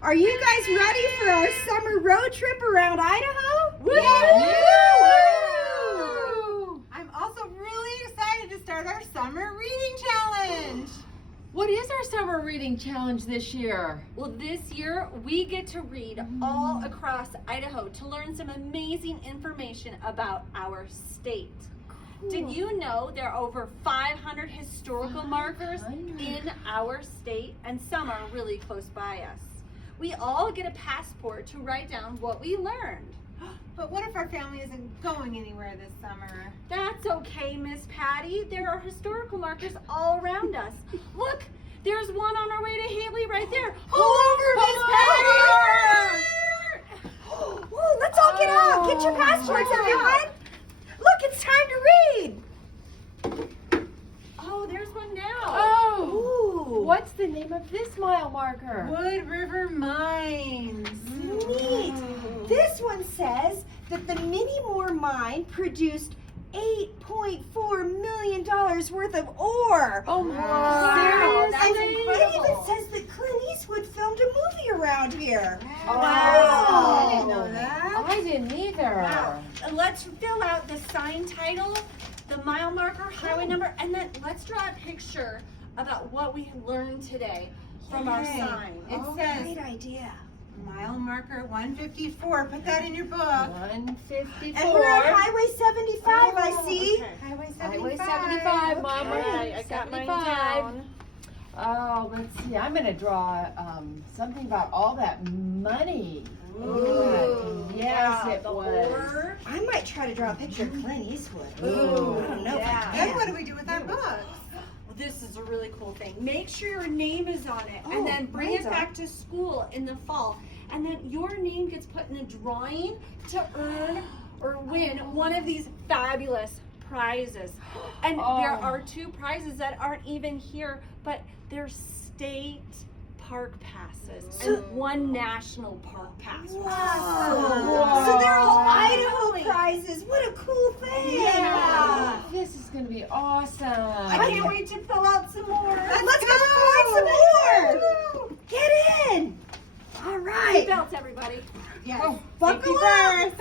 Are you guys ready for our summer road trip around Idaho? Woo! Woo! I'm also really excited to start our summer reading challenge. What is our summer reading challenge this year? Well, this year we get to read all across Idaho to learn some amazing information about our state. Cool. Did you know there are over 500 historical markers in our state, and some are really close by us? We all get a passport to write down what we learned. But what if our family isn't going anywhere this summer? That's okay, Miss Patty. There are historical markers all around us. Look, there's one on our way to Haley right there. Pull over, Miss Patty! Whoa, let's all get out. Get your passports, everyone. Look, it's time to read. Oh, there's one now. Oh, Ooh. what's the name of this mile marker? Wood River Mines. Neat. This one says that the Minnie Moore mine produced $8.4 million worth of ore. Oh, Wow. seriously? And incredible. it even says that Clint Eastwood filmed a movie around here. Oh, I didn't know that. I didn't either. Wow. Let's fill out the sign title, the mile marker, highway number, and then let's draw a picture about what we learned today from our Yay. sign. It Great says idea. mile marker 154. Put that in your book. 154. And we're on Highway 75, I see. Okay. Highway 75. Highway 75, Mama. Okay. I got mine 75. down. Oh, let's see. I'm going to draw something about all that money. Ooh. Yes, Yeah, it the was. ore. I might try to draw a picture of Clint Eastwood. Ooh. I don't know if I Yeah. can. Then what do we do with that book? Well, this is a really cool thing. Make sure your name is on it, Oh, and then bring mine's it back to school in the fall. And then your name gets put in a drawing to earn or win one of these fabulous prizes. And there Oh. are 2 prizes that aren't even here, but they're state park passes and 1 national park pass. Wow. So they're all Idaho prizes. What a cool thing. Yeah. This is going to be awesome. I can't wait to fill out some more. Let's go find some more. Get in. All right. Seatbelts, everybody. Yes. Buckle up.